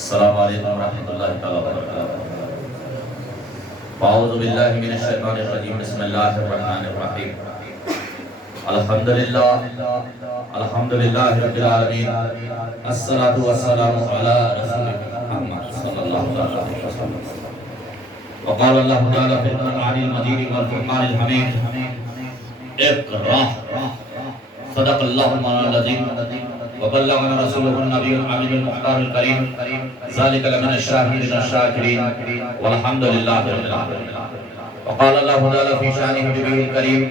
السلام علیکم ورحمۃ اللہ تعالیٰ وبرکاتہ۔ اعوذ باللہ من الشیطان الرجیم، بسم اللہ الرحمن الرحیم۔ الحمدللہ رب العالمین، الصلاۃ والسلام علی رسول محمد صلی اللہ علیہ وسلم۔ وقال اللہ تعالیٰ فی القرآن المجید والفرقان الحمید، اقرأ صدق اللہ مولانا العظیم وبلغنا رسوله النبی الامین المختار الکریم، ذلک لمن الشاہدین الشاکرین والحمد للہ رب العالمین۔ وقال اللہ تعالیٰ فی شأن حبیبہ الکریم،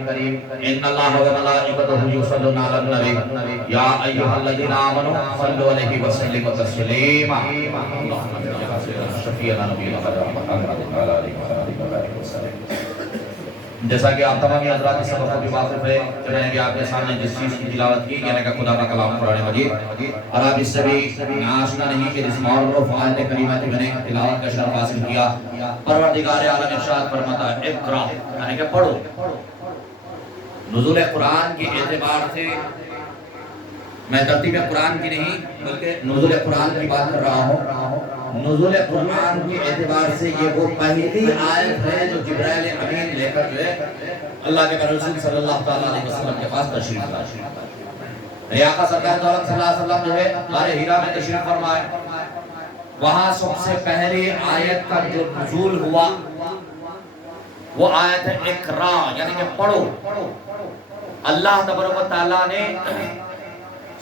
ان اللہ وملائکتہ یصلون علی النبی یا ایھا الذین آمنوا صلوا علیہ وسلموا تسلیما۔ اللہم صل علی شفیعنا نبینا محمد وعلی آلہ وصحبہ وسلم۔ جیسا کہ آپ تمام حضرات اس سبق کو بھی واقف ہے کہ میں نے آپ کے سامنے جس چیز کی تلاوت کی یعنی کہ خدا کا کلام قرآن مجید، اور آپ اس سے بھی آشنا نہیں کہ جس معروف آیت کریمہ کی میں نے تلاوت کا شرف حاصل کیا۔ پروردگار عالم ارشاد فرماتا ہے اقرا، یعنی کہ پڑھو۔ نزول قرآن کے اعتبار سے میں ترتیب قرآن کی نہیں بلکہ نزول قرآن کی بات کر رہا ہوں۔ نزول قرآن کے اعتبار سے یہ وہ پہلی آیت ہے جو جبرائیل امین لے کر جو ہے اللہ کے رسول صلی اللہ علیہ وسلم کے پاس تشریف لائے۔ میرے آقا سرکار دو عالم صلی اللہ علیہ وسلم جو ہے غار حرا میں تشریف فرمائے، وہاں سب سے پہلی آیت کا جو نزول ہوا وہ آیت ہے اقرا، یعنی کہ پڑھو۔ اللہ تبارک و تعالیٰ نے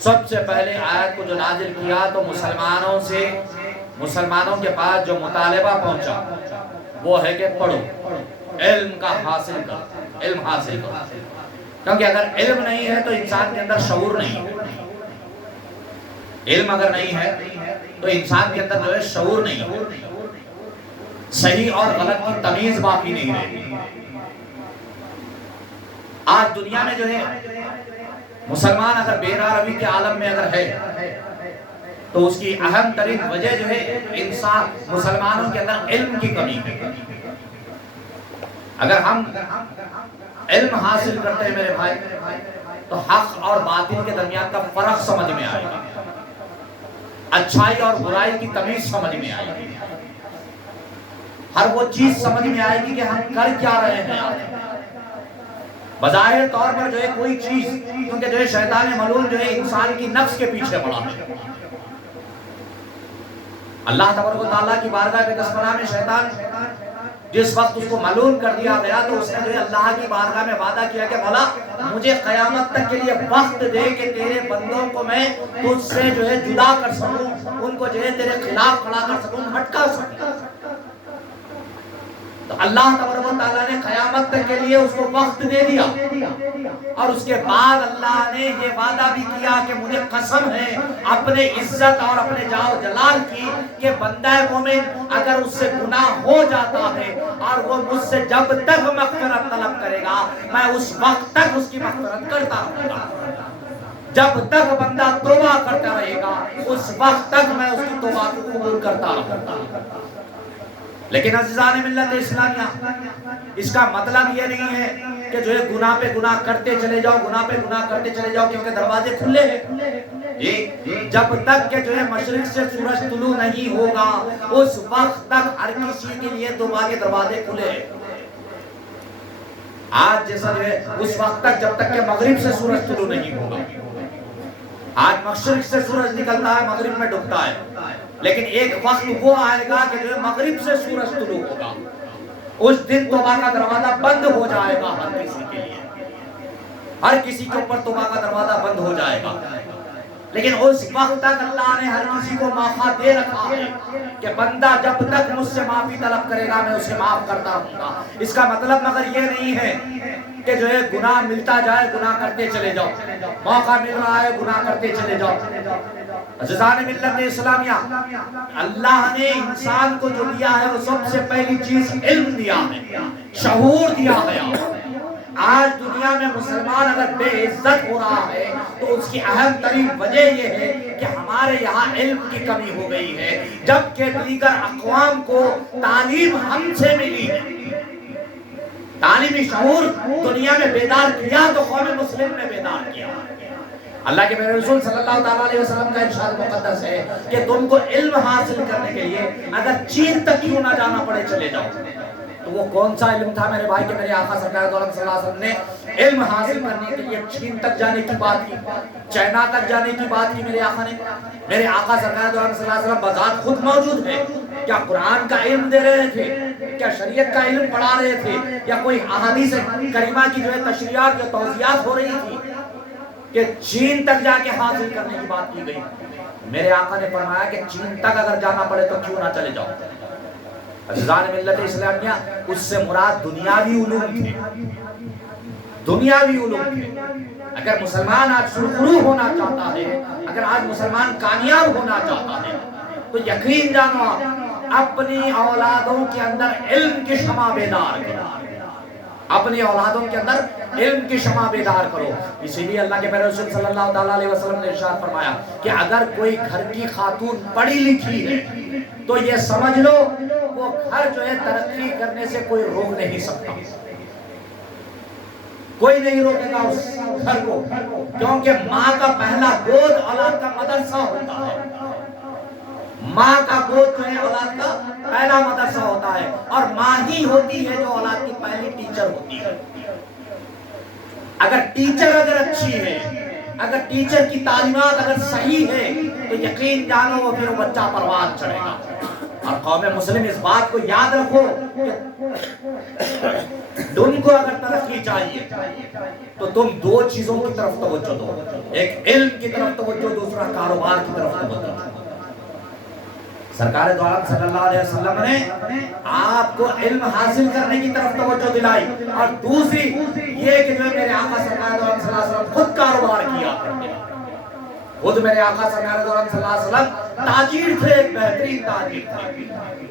سب سے پہلے آیت کو جو نازل کیا تو مسلمانوں کے پاس جو مطالبہ پہنچا وہ ہے کہ پڑھو، علم کا حاصل کر، علم حاصل کر، کیونکہ اگر علم نہیں ہے تو انسان کے اندر شعور نہیں ہے۔ علم اگر نہیں ہے تو انسان کے اندر جو ہے شعور نہیں ہے، صحیح اور غلط کی تمیز باقی نہیں رہتی۔ آج دنیا میں جو ہے مسلمان اگر بیدار روی کے عالم میں اگر ہے تو اس کی اہم ترین وجہ جو ہے انسان مسلمانوں کے اندر علم کی کمی ہے۔ اگر ہم علم حاصل کرتے ہیں میرے بھائی تو حق اور باطل کے درمیان کا فرق سمجھ میں آئے گا، اچھائی اور برائی کی تمیز سمجھ میں آئے گی، ہر وہ چیز سمجھ میں آئے گی کہ ہم کر کیا رہے ہیں۔ بظاہر طور پر جو ہے کوئی چیز، کیونکہ جو ہے شیطان ملعون جو ہے انسان کی نفس کے پیچھے پڑا ہے۔ اللہ تبارک و تعالیٰ کی بارگاہ بقسمنا میں شیطان جس وقت اس کو ملعون کر دیا گیا تو اس نے جو ہے اللہ کی بارگاہ میں وعدہ کیا کہ مولا مجھے قیامت تک کے لیے وقت دے کہ تیرے بندوں کو میں تجھ سے جو ہے جدا کر سکوں، ان کو جو ہے تیرے خلاف کھڑا کر سکوں، بھٹکا سکوں۔ تو اللہ تبارک و تعالیٰ نے قیامت تک کے لیے اس کو وقت دے دیا، اور اس کے بعد اللہ نے یہ وعدہ بھی کیا کہ مجھے قسم ہے اپنے عزت اور اپنے جاہ و جلال کی کہ بندہ مومن اگر اس سے گناہ ہو جاتا ہے اور وہ مجھ سے جب تک مغفرت طلب کرے گا میں اس وقت تک اس کی مغفرت کرتا رہوں گا۔ جب تک بندہ توبہ کرتا رہے گا اس وقت تک میں اس کی توبہ کو قبول کرتا رہوں گا۔ لیکن عزیزان ملت اسلامیہ، اس کا مطلب یہ نہیں ہے کہ جو ہے گناہ پہ گناہ کرتے چلے جاؤ، گناہ پہ گناہ کرتے چلے جاؤ، کیونکہ دروازے کھلے ہیں۔ جب تک کہ جو ہے مشرق سے سورج طلوع نہیں ہوگا اس وقت تک ہر کسی کے لیے توبہ کے دروازے کھلے ہیں۔ آج جیسا جو ہے اس وقت تک جب تک کہ مغرب سے سورج طلوع نہیں ہوگا، آج مشرق سے سورج نکلتا ہے مغرب میں ڈوبتا ہے، لیکن ایک وقت وہ آئے گا کہ جو ہے مغرب سے سورج طلوع ہوگا، اس دن توبہ کا دروازہ بند ہو جائے گا ہر کسی کے لیے، ہر کسی کے اوپر توبہ کا دروازہ بند ہو جائے گا۔ لیکن اس وقت تک اللہ نے ہر کسی کو موقع دے رکھا ہے کہ بندہ جب تک مجھ سے معافی طلب کرے گا میں اسے معاف کرتا رہوں گا۔ اس کا مطلب مگر یہ نہیں ہے کہ جو ہے گناہ ملتا جائے گناہ کرتے چلے جاؤ، موقع مل رہا ہے گناہ کرتے چلے جاؤ۔ عزیزان ملت اسلامیہ، اللہ نے انسان کو جو دیا ہے وہ سب سے پہلی چیز علم دیا ہے، شعور دیا ہے۔ آج دنیا میں مسلمان اگر بے عزت ہو رہا ہے تو اس کی اہم ترین وجہ یہ ہے کہ ہمارے یہاں علم کی کمی ہو گئی ہے، جبکہ دیگر اقوام کو تعلیم ہم سے ملی ہے۔ تعلیمی شعور دنیا میں بیدار کیا تو قوم مسلم نے بیدار کیا۔ اللہ کے میرے رسول صلی اللہ تعالیٰ علیہ وسلم کا ارشاد مقدس ہے کہ تم کو علم حاصل کرنے کے لیے اگر چین تک کیوں نہ جانا پڑے چلے جاؤ. تو وہ کون سا علم تھا میرے بھائی کہ میرے آقا سرکار دو عالم صلی اللہ علیہ وسلم نے علم حاصل کرنے کے لیے چین تک جانے کی بات کی, چائنا تک جانے کی بات کی میرے آقا نے. میرے آقا سرکار دو عالم صلی اللہ علیہ وسلم بذات خود موجود ہے. کیا قرآن کا علم دے رہے تھے, کیا شریعت کا علم پڑھا رہے تھے, یا کوئی احادیث کریمہ کی جو ہے تشریحات یا توضیحات ہو رہی تھی کہ چین تک جا کے حاصل کرنے کی بات کی گئی. میرے آقا نے فرمایا کہ چین تک اگر جانا پڑے تو کیوں نہ چلے جاؤ. عزیزان ملت اسلامیہ, اس سے مراد دنیاوی علوم تھے, دنیاوی علوم تھے. اگر مسلمان آج سرخرو ہونا چاہتا ہے, اگر آج مسلمان کامیاب ہونا چاہتا ہے, تو یقین جانو اپنی اولادوں کے اندر علم کی شمع بیدار کرو, اپنی اولادوں کے اندر علم کی شمع بیدار کرو. اسی لیے اللہ کے پیارے رسول صلی اللہ تعالیٰ علیہ وسلم نے ارشاد فرمایا کہ اگر کوئی گھر کی خاتون پڑھی لکھی ہے تو یہ سمجھ لو وہ گھر جو ہے ترقی کرنے سے کوئی روک نہیں سکتا, کوئی نہیں روکے گا اس گھر کو, کیونکہ ماں کا پہلا گود اولاد کا مدرسہ ہوتا ہے. ماں کا گود جو ہے اولاد کا پہلا مدرسہ ہوتا ہے, اور ماں ہی ہوتی ہے جو اولاد کی پہلی ٹیچر ہوتی ہے. اگر ٹیچر اگر اچھی ہے, اگر ٹیچر کی تعلیمات اگر صحیح ہے, تو یقین جانو وہ پھر وہ بچہ پروان چڑھے گا. اور قوم مسلم اس بات کو یاد رکھو کہ تم کو اگر ترقی چاہیے تو تم دو چیزوں کی طرف توجہ دو, ایک علم کی طرف توجہ, دوسرا کاروبار کی طرف توجہ. سرکار دو عالم صلی اللہ علیہ وسلم نے آپ کو علم حاصل کرنے کی طرف توجہ دلائی, اور دوسری یہ کہ جو میرے آقا سرکار دو عالم صلی اللہ علیہ وسلم خود کاروبار کیا کرتے. خود میرے آقا سرکار دو عالم صلی اللہ علیہ وسلم تاجر تھے, ایک بہترین تاجر تھے.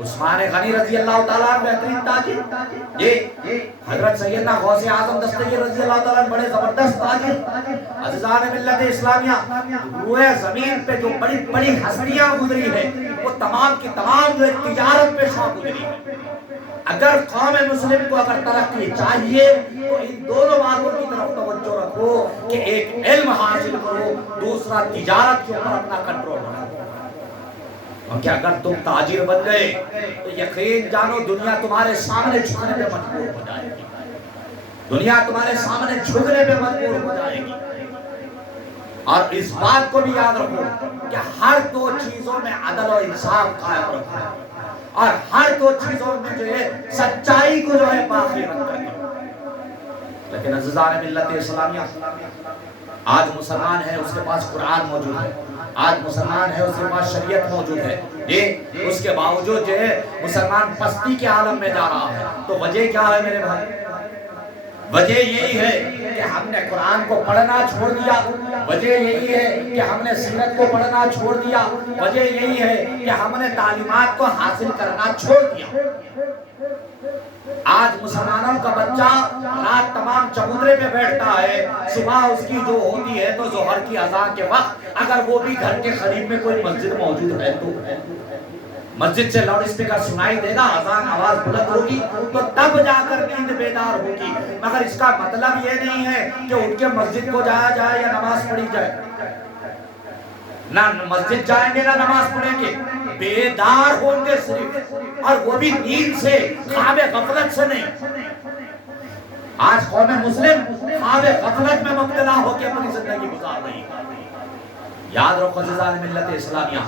عثمان غنی رضی اللہ تعالیٰ عنہ بہترین تاجر, یہ حضرت سیدنا غوث اعظم دستگیر رضی اللہ تعالیٰ عنہ بڑے زبردست تاجر. عزیزان ملت اسلامیہ, روئے زمین پہ جو بڑی بڑی ہستیاں گزری ہیں وہ تمام کی تمام جو تجارت پہ شاہ گزری ہے. اگر قوم مسلم کو اگر ترقی چاہیے تو ان دونوں باتوں کی طرف توجہ رکھو کہ ایک علم حاصل کرو, دوسرا تجارت کے اوپر اپنا کنٹرول رکھو. کیونکہ اگر تم تاجر بن گئے تو یقین جانو دنیا تمہارے سامنے جھکنے پہ مجبور ہو جائے گی, دنیا تمہارے سامنے جھکنے پہ مجبور ہو جائے گی. اور اس بات کو بھی یاد رکھو کہ ہر دو چیزوں میں عدل و انصاف قائم رکھو, اور ہر دو چیزوں میں جو ہے سچائی کو جو ہے باقی رکھو. لیکن عزیزان ملت اسلامیہ, آج مسلمان ہے اس کے پاس قرآن موجود ہے, آج مسلمان ہے اس کے پاس شریعت موجود ہے, یہ اس کے باوجود جو ہے مسلمان پستی کے عالم میں جا رہا ہے. تو وجہ کیا ہے میرے بھائی؟ وجہ یہی ہے کہ ہم نے قرآن کو پڑھنا چھوڑ دیا, وجہ یہی ہے کہ ہم نے سیرت کو پڑھنا چھوڑ دیا, وجہ یہی ہے کہ ہم نے تعلیمات کو حاصل کرنا چھوڑ دیا. آج مسلمانوں کا بچہ رات تمام چبوترے پہ بیٹھتا ہے, صبح اس کی جو ہوتی ہے تو ظہر کی اذان کے وقت اگر وہ بھی گھر کے قریب میں کوئی مسجد موجود ہے تو مسجد سے لاؤڈ اسپیکر سنائی دے گا, اذان آواز بلند ہوگی تو تب جا کر نیند بیدار ہوگی. مگر اس کا مطلب یہ نہیں ہے کہ اٹھ کے مسجد کو جایا جائے یا نماز پڑھی جائے. نہ مسجد جائیں گے نہ نماز پڑھیں گے, بیدار ہوں گے صرف, اور وہ بھی نیند سے, خواب غفلت سے نہیں. آج قوم مسلم خواب غفلت میں مبتلا ہو کے اپنی زندگی گزار رہی ہے. یاد رکھو عزیزان ملت اسلامیہ,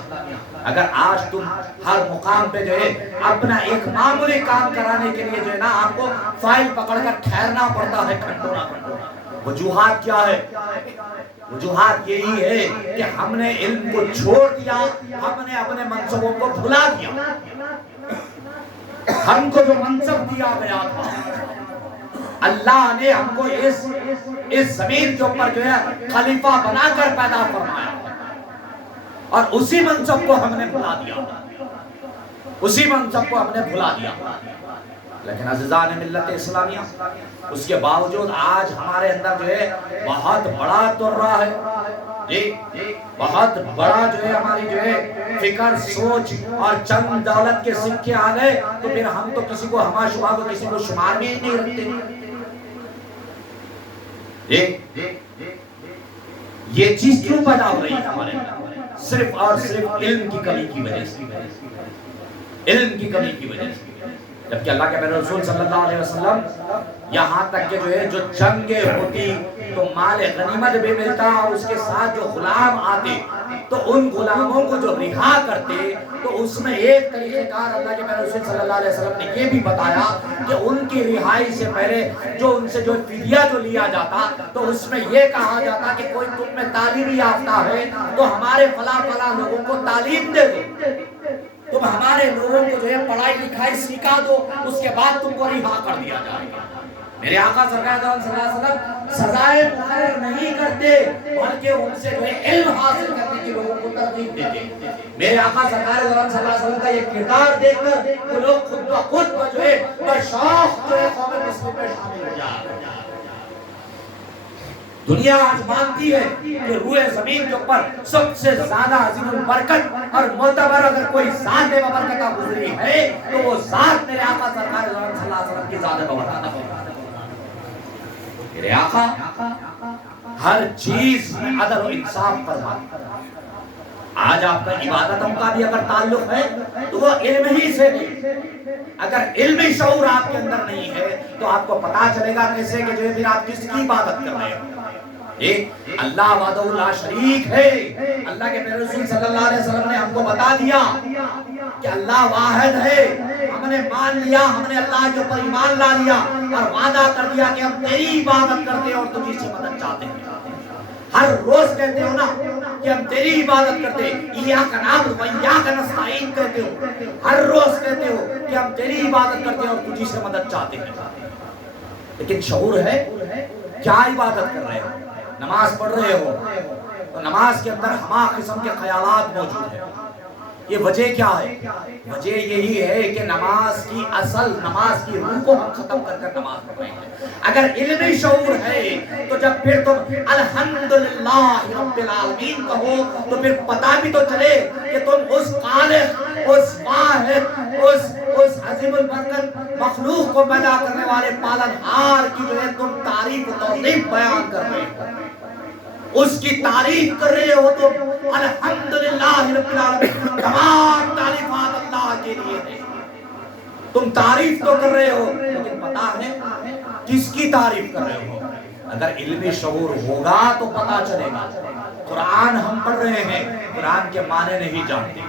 اگر آج تم ہر مقام پہ جو ہے اپنا ایک معمولی کام کرانے کے لیے جو ہے نا آپ کو فائل پکڑ کر ٹھہرنا پڑتا ہے گھنٹوں گھنٹوں, وجوہات کیا ہے؟ وجوہات یہی ہے کہ ہم نے علم کو چھوڑ دیا, ہم نے اپنے منصبوں کو بھلا دیا. ہم کو جو منصب دیا گیا تھا اللہ نے ہم کو اس زمین کے اوپر جو ہے خلیفہ بنا کر پیدا فرمایا, اور اسی منصب کو ہم نے بھلا دیا, اسی منصب کو ہم نے بھلا دیا. لیکن عزیزان ملت اسلامیہ, اس کے باوجود آج ہمارے اندر جو ہے بہت بڑا ترا ہے, بہت بڑا جو ہے ہماری جو ہے فکر سوچ, اور چند دولت کے سکے آ گئے تو پھر ہم تو کسی کو ہما شبہ کو کسی کو شمار میں ہی نہیں رکھتے. یہ چیز کیوں پیدا ہو رہی ہے ہمارے اندر؟ صرف اور صرف علم کی کمی کی وجہ سے، علم کی کمی کی وجہ سے۔ جبکہ اللہ کے پیارے رسول صلی اللہ علیہ وسلم یہاں تک کہ جو ہے جو جنگیں ہوتی تو مال غنیمت بھی ملتا اور اس کے ساتھ جو غلام آتے تو ان غلاموں کو جو رہا کرتے تو اس میں ایک طریقہ کار اللہ کے پیارے رسول صلی اللہ علیہ وسلم نے یہ بھی بتایا کہ ان کی رہائی سے پہلے جو ان سے جو فدیہ جو لیا جاتا تو اس میں یہ کہا جاتا کہ کوئی تم میں تعلیمی یافتہ ہے تو ہمارے فلاں فلاں لوگوں کو تعلیم دے دو، تم ہمارے لوگوں کو جو ہے پڑھائی لکھائی سکھا دو، اس کے بعد تم کو رہا کر دیا جائے گا۔ میرے آقا سرکار صلی اللہ علیہ وسلم سزائے مقرر نہیں کرتے بلکہ ان سے جو ہے علم حاصل کرنے کی لوگوں کو ترغیب دیتے۔ میرے آقا سرکار صلی اللہ علیہ وسلم کا یہ کردار دیکھ کر وہ لوگ خود بخود جو ہے بشوق جو ہے قوم مسلم میں شامل ہو جائے۔ دنیا آج مانتی ہے کہ روئے زمین کے اوپر سب سے زیادہ عظیم البرکت اور معتبر اگر کوئی ذات بابرکتہ گزری ہے تو وہ ذات میرے آقا سرکار صلی اللہ علیہ وسلم کی ذات بابرکتہ ہے۔ میرے آقا ہر چیز عدل و انصاف فرماتے۔ آج آپ کا عبادتوں کا بھی اگر تعلق ہے تو وہ علم ہی سے نہیں، اگر علمی شعور آپ کے اندر نہیں ہے تو آپ کو پتا چلے گا کیسے کہ جو ہے پھر آپ کس کی عبادت کر رہے ہیں۔ ایک اللہ وحدہ لا شریک ہے، اللہ کے پیارے رسول صلی اللہ علیہ وسلم نے ہم کو بتا دیا کہ اللہ واحد ہے، ہم نے مان لیا، ہم نے اللہ کے اوپر ایمان لا لیا اور وعدہ کر دیا کہ ہم تیری عبادت کرتے ہیں اور تجھی سے مدد چاہتے ہیں۔ ہر روز کہتے ہو نا کہ ہم تیری عبادت کرتے ہیں، ایاک نعبد و ایاک نستعین کہتے ہو، ہر روز کہتے ہو کہ ہم تیری عبادت کرتے ہیں اور تجھی سے مدد چاہتے ہیں، لیکن شعور ہے کیا عبادت کر رہے ہو؟ نماز پڑھ رہے ہو تو نماز کے اندر ہما قسم کے خیالات موجود ہیں، یہ وجہ کیا ہے؟ وجہ یہی ہے کہ نماز کی اصل، نماز کی روح کو ہم ختم کر کر نماز پڑھ رہے ہیں۔ اگر علمی شعور ہے تو جب پھر تم الحمدللہ رب العالمین کہو تو پھر پتہ بھی تو چلے کہ تم اس خالق، اس واحد، اس عظیم البرکت مخلوق کو پیدا کرنے والے پالنہار کی جو ہے تم تعریف و توصیف بیان کر رہے ہو، اس کی تعریف کر رہے ہو تو الحمدللہ رب العالمین، تمام تعریفات اللہ کے لیے ہیں۔ تم تعریف تو کر رہے ہو لیکن پتا ہے کس کی تعریف کر رہے ہو؟ اگر علمی شعور ہوگا تو پتا چلے گا۔ قرآن ہم پڑھ رہے ہیں، قرآن کے معنی نہیں جانتے،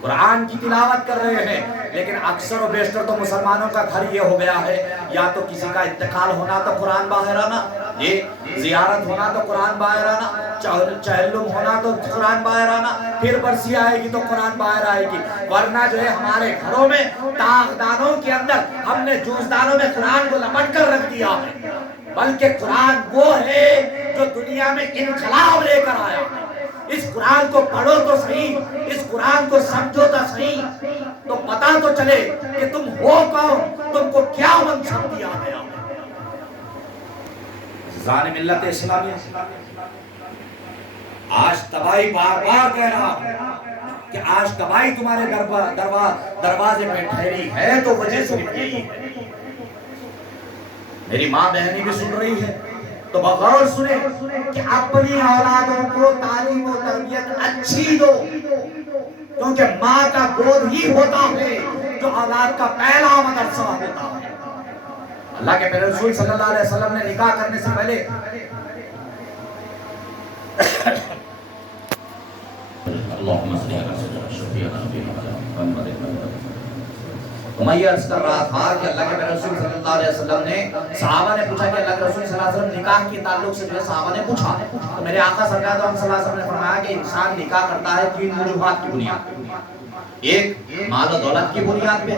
قرآن کی تلاوت کر رہے ہیں، لیکن اکثر و بیشتر تو مسلمانوں کا گھر یہ ہو گیا ہے یا تو کسی کا انتقال ہونا تو قرآن باہر آنا، یہ زیارت ہونا تو قرآن باہر آنا، چہلم ہونا تو قرآن باہر آنا، پھر برسی آئے گی تو قرآن باہر آئے گی، ورنہ جو ہے ہمارے گھروں میں تاغدانوں کے اندر ہم نے جوزدانوں میں قرآن کو لپٹ کر رکھ دیا ہے، بلکہ قرآن وہ ہے جو دنیا میں انقلاب لے کر آیا۔ اس قرآن کو پڑھو تو صحیح، اس قرآن کو سمجھو تو صحیح، تو پتا تو چلے کہ تم ہو کون، تم کو کیا منصب دیا گیا۔ عزیزان ملت اسلامیہ، آج تباہی بار بار کہہ رہا ہوں کہ آج تباہی تمہارے دروازے پہ ٹھہری ہے تو وجہ صرف یہی ہے۔ میری ماں بہنی بھی سن رہی ہے تو بغور سنے کہ اپنی اولادوں کو تعلیم و تربیت اچھی دو، کیونکہ ماں کا گود ہی ہوتا ہے جو اولاد کا پہلا مدرسہ ہوتا ہے۔ اللہ کے پیارے رسول صلی اللہ علیہ وسلم نے نکاح کرنے سے پہلے اللہم صلی علی سیدنا محمد۔ میں یہ عرض کر رہا تھا کہ اللہ کے پیارے رسول صلی اللہ علیہ وسلم نے، صحابہ نے پوچھا کہ اللہ کے رسول صلی اللہ علیہ وسلم نکاح کے تعلق سے جو ہے صحابہ نے پوچھا تو میرے آقا سرکار صلی اللہ علیہ وسلم نے فرمایا کہ انسان نکاح کرتا ہے تین وجوہات کی بنیاد پہ، ایک مال و دولت کی بنیاد پہ،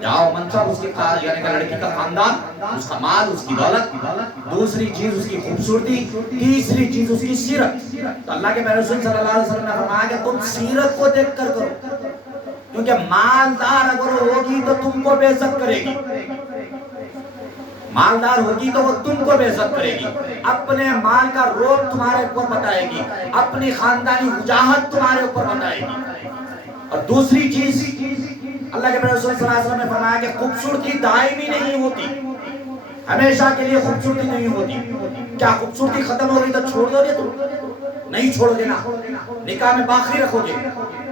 جاؤ منصب اس کی یعنی کہ لڑکی کا خاندان، اس کا مال، اس کی دولت، دوسری چیز اس کی خوبصورتی، تیسری چیز اس کی سیرت۔ تو اللہ کے پیارے رسول صلی اللہ علیہ وسلم نے فرمایا کہ تم سیرت کو دیکھ کر کرو، کیونکہ مالدار اگر ہوگی تو تم کو بے عزت کرے گی، مالدار ہوگی تو وہ تم کو بے عزت کرے گی، اپنے مال کا روب تمہارے اوپر بتائے گی، اپنی خاندانی وجاہت تمہارے اوپر بتائے گی۔ اور دوسری چیز اللہ کے پیارے رسول صلی اللہ علیہ وسلم نے فرمایا کہ خوبصورتی دائمی نہیں ہوتی، ہمیشہ کے لیے خوبصورتی نہیں ہوتی۔ کیا خوبصورتی ختم ہو گئی تو چھوڑ دو گے تم؟ نہیں چھوڑو گے نا، نکاح میں باقی رکھو گے،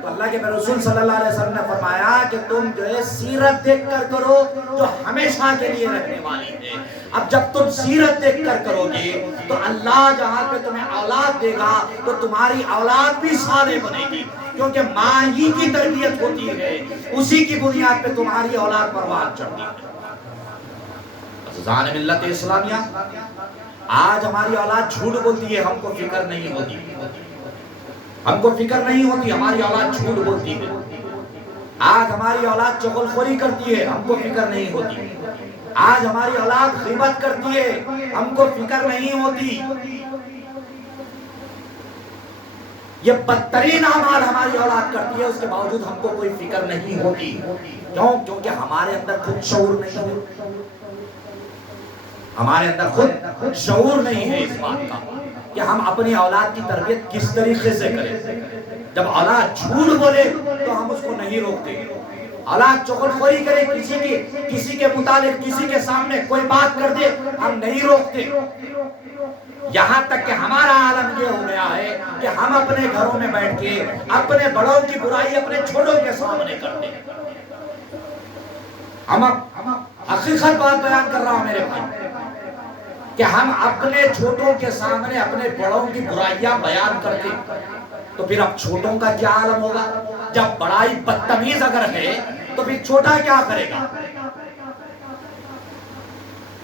تو اللہ کے رسول صلی اللہ علیہ وسلم نے فرمایا کہ تم جو ہے سیرت دیکھ کر کرو جو ہمیشہ کے لیے رہنے والی ہے۔ اب جب تم سیرت دیکھ کر کرو گے تو اللہ جہاں پہ تمہیں اولاد دے گا تو تمہاری اولاد بھی صالح بنے گی، کیونکہ ماں ہی کی تربیت ہوتی ہے، اسی کی بنیاد پہ تمہاری اولاد پروان چڑھتی ہے۔ عزیزان ملت اسلامیہ، آج ہماری اولاد جھوٹ بولتی ہے، ہم کو فکر نہیں ہوتی، ہم کو فکر نہیں ہوتی، ہماری اولاد جھوٹ بولتی ہے۔ آج ہماری اولاد چغل خوری کرتی ہے، ہم کو فکر نہیں ہوتی۔ آج ہماری اولاد غیبت کرتی ہے، ہم کو فکر نہیں ہوتی۔ یہ بدترین اعمال ہماری اولاد کرتی ہے، اس کے باوجود ہم کو کوئی فکر نہیں ہوتی۔ کیوں؟ کیونکہ ہمارے اندر خود شعور نہیں ہے، ہمارے اندر خود شعور نہیں ہے اس بات کا کہ ہم اپنی اولاد کی تربیت کس طریقے سے کریں۔ جب اولاد جھوٹ بولے تو ہم اس کو نہیں روکتے، اولاد چغل خوری کرے، کسی کے متعلق کسی کے سامنے کوئی بات کر دے، ہم نہیں روکتے۔ یہاں تک کہ ہمارا عالم یہ ہو گیا ہے کہ ہم اپنے گھروں میں بیٹھ کے اپنے بڑوں کی برائی اپنے چھوٹوں کے سامنے کرتے ہیں۔ ہم حقیقت بات بیان کر رہا ہوں میرے بھائی، کہ ہم اپنے چھوٹوں کے سامنے اپنے بڑوں کی برائیاں بیان کرتے، تو پھر اب چھوٹوں کا کیا عالم ہوگا؟ جب بڑائی بدتمیز اگر ہے تو پھر چھوٹا کیا کرے گا؟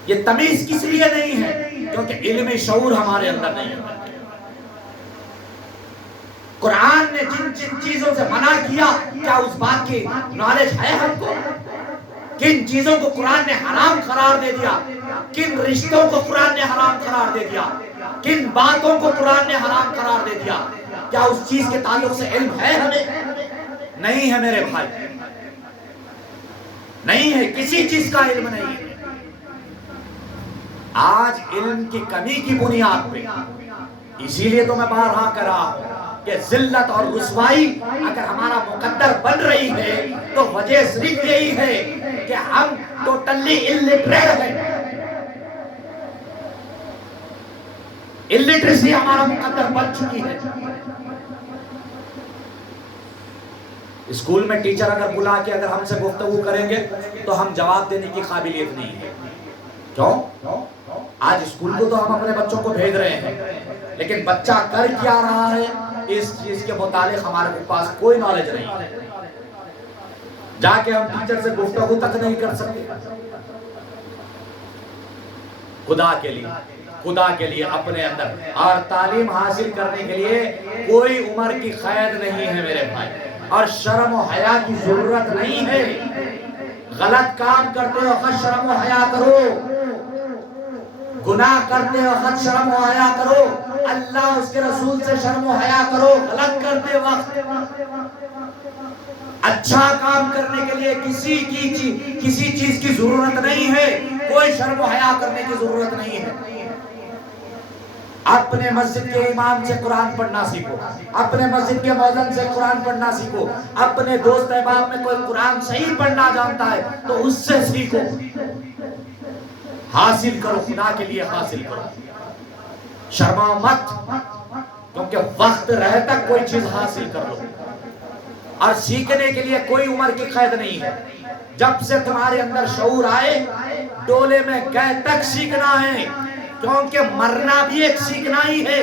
یہ تمیز کس لیے نہیں ہے؟ کیونکہ علم شعور ہمارے اندر نہیں ہے۔ قرآن نے جن جن چیزوں سے منع کیا، کیا اس بات کی نالج ہے ہم کو؟ کن چیزوں کو قرآن نے حرام قرار دے دیا، کن رشتوں کو قرآن نے حرام قرار دے دیا، کن باتوں کو قرآن نے حرام قرار دے دیا، کیا اس چیز کے تعلق سے علم ہے ہمیں؟ نہیں ہے میرے بھائی، نہیں ہے، کسی چیز کا علم نہیں ہے۔ آج علم کی کمی کی بنیاد پہ، اسی لیے تو میں بارہا کر رہا ہوں کہ ذلت اور رسوائی اگر ہمارا مقدر بن رہی ہے تو وجہ صرف یہی ہے کہ ہم ٹوٹلی الٹریٹ ہیں، الٹریسی ہمارا مقدر بن چکی ہے۔ اسکول میں ٹیچر اگر بلا کے اگر ہم سے گفتگو کریں گے تو ہم جواب دینے کی قابلیت نہیں ہے۔ کیوں؟ آج اسکول کو تو ہم اپنے بچوں کو بھیج رہے ہیں، لیکن بچہ کر کیا رہا ہے اس چیز کے متعلق ہمارے پاس کوئی نالج نہیں ہے۔ جا کے ہم ٹیچر سے گفتگو تک نہیں کر سکتے۔ خدا کے لیے اپنے اندر اور تعلیم حاصل کرنے کے لیے کوئی عمر کی قید نہیں ہے میرے بھائی، اور شرم و حیا کی ضرورت نہیں ہے۔ غلط کام کرتے وقت شرم و حیا کرو، گناہ کرتے وقت شرم و حیا کرو، اللہ اس کے رسول سے شرم و حیا کرو۔ غلط کرتے وقت، اچھا کام کرنے کے لیے کسی چیز کی ضرورت نہیں ہے، کوئی شرم و حیا کرنے کی ضرورت نہیں ہے۔ اپنے مسجد کے امام سے قرآن پڑھنا سیکھو، اپنے مسجد کے مؤذن سے قرآن پڑھنا سیکھو، اپنے دوست احباب میں کوئی قرآن صحیح پڑھنا جانتا ہے تو اس سے سیکھو، حاصل کرو، خدا کے لیے حاصل کرو، شرماؤ مت، کیونکہ وقت رہے تک کوئی چیز حاصل کر لو، اور سیکھنے کے لیے کوئی عمر کی قید نہیں ہے۔ جب سے تمہارے اندر شعور آئے، ڈولے میں گئے تک سیکھنا ہے، کیونکہ مرنا بھی ایک سیکھنا ہی ہے۔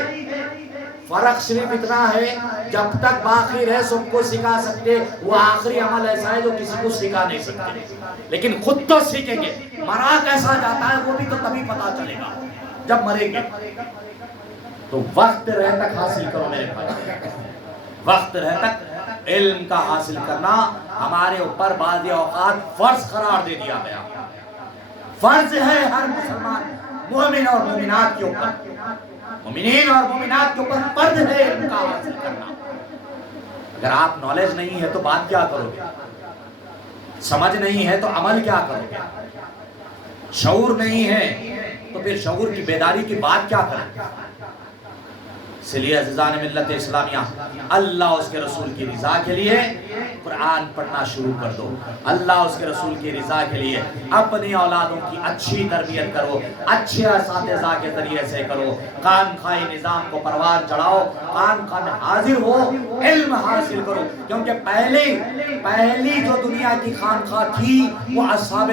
فرق صرف اتنا ہے، جب تک باقی رہے سب کو سکھا سکتے، وہ آخری عمل ایسا ہے جو کسی کو سکھا نہیں سکتے، لیکن خود تو سیکھیں گے۔ مرا کیسا جاتا ہے وہ بھی تو تبھی پتا چلے گا جب مریں گے۔ تو وقت رہے تک حاصل کرو میرے بھائی، وقت رہے تک علم کا حاصل کرنا ہمارے اوپر بعض اوقات فرض قرار دے دیا گیا۔ فرض ہے ہر مسلمان مومن اور مومنات کے اوپر، مومنین اور مومنات کے اوپر فرض ہے علم کا حاصل کرنا۔ اگر آپ نالج نہیں ہے تو بات کیا کرو گے؟ سمجھ نہیں ہے تو عمل کیا کرو گے؟ شعور نہیں ہے تو پھر شعور کی بیداری کی بات کیا کریں؟ اس لیے عزیزان ملت اسلامیہ، اللہ اس کے رسول کی رضا کے لیے قرآن پڑھنا شروع کر دو، اللہ اس کے رسول کی رضا کے لیے اپنی اولادوں کی اچھی تربیت کرو، اچھے اساتذہ کے ذریعے سے کرو، خانقاہی نظام کو پروان چڑھاؤ، خانقاہ میں حاضر ہو، علم حاصل کرو، کیونکہ پہلی جو دنیا کی خانقاہ تھی وہ اصحاب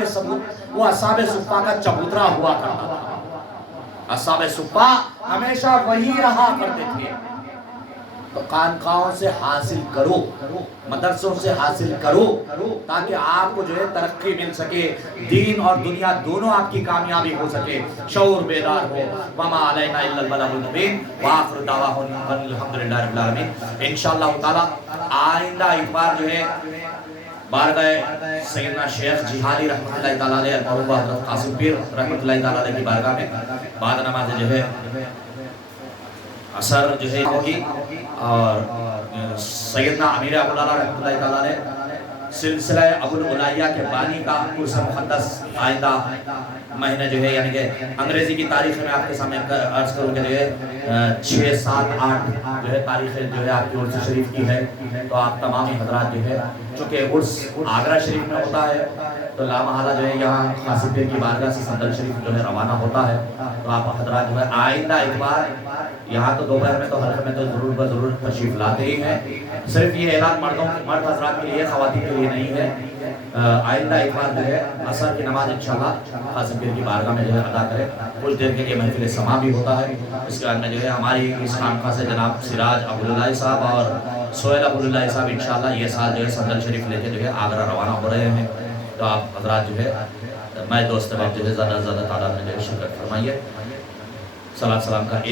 صفہ کا چبوترا ہوا کرتا تھا۔ اصحاب صفہ ہمیشہ وہی رہا کرتے تھے۔ تو خانقاہوں سے حاصل کرو، مدرسوں سے حاصل کرو، تاکہ آپ کو جو ہے ترقی مل سکے، دین اور دنیا دونوں آپ کی کامیابی ہو سکے، شعور بیدار ہو۔ وما علینا الا البلاغ المبین، وآخر دعواہم الحمدللہ رب العالمین۔ انشاءاللہ تعالی آئندہ اتوار جو ہے بارگاہ سیدنا شیخ جہادی رحمۃ اللہ تعالیٰ علیہ اور حضرت قاسم پیر رحمۃ اللہ تعالیٰ علیہ کی بارگاہ میں بعد نماز جو ہے عصر جو ہے ہوگی، اور سیدنا امیر ابو العلا رحمۃ اللہ تعالیٰ علیہ سلسلہ ابو العلیہ کے بانی کا عرس مقدس آئندہ مہینے جو ہے، یعنی کہ انگریزی کی تاریخ میں آپ کے سامنے عرض کروں کہ جو ہے 6، 7، 8 جو ہے تاریخ جو ہے آپ کی عرس شریف کی ہے، تو آپ تمامی حضرات جو ہے، چونکہ عرس آگرہ شریف میں ہوتا ہے تو لامحالہ جو ہے یہاں قاسم پیر کی بارگاہ سے صندل شریف جو ہے روانہ ہوتا ہے، تو آپ حضرات جو ہے آئندہ اتوار یہاں تو دوپہر میں تو حلقے میں تو ضرور تشریف لاتے ہی ہیں۔ صرف یہ اعلان مرد حضرات کے لیے، خواتین کے لیے نہیں ہے۔ آئندہ اتوار جو ہے عصر کی نماز انشاءاللہ قاسم پیر کی بارگاہ میں جو ہے ادا کرے، کچھ دیر کے لیے محفل سما بھی ہوتا ہے۔ اس کے بعد میں جو ہے ہماری اس خانقاہ سے جناب سراج ابواللہ صاحب اور سہیل ابواللہ صاحب انشاءاللہ یہ سال جو ہے صندل شریف لے کے جو ہے آگرہ روانہ ہو رہے ہیں، تو آپ حضرات جو ہے میں دوست احباب جو ہے زیادہ سے زیادہ تعداد میں جو ہے شرکت فرمائیے۔ صلاۃ سلام کا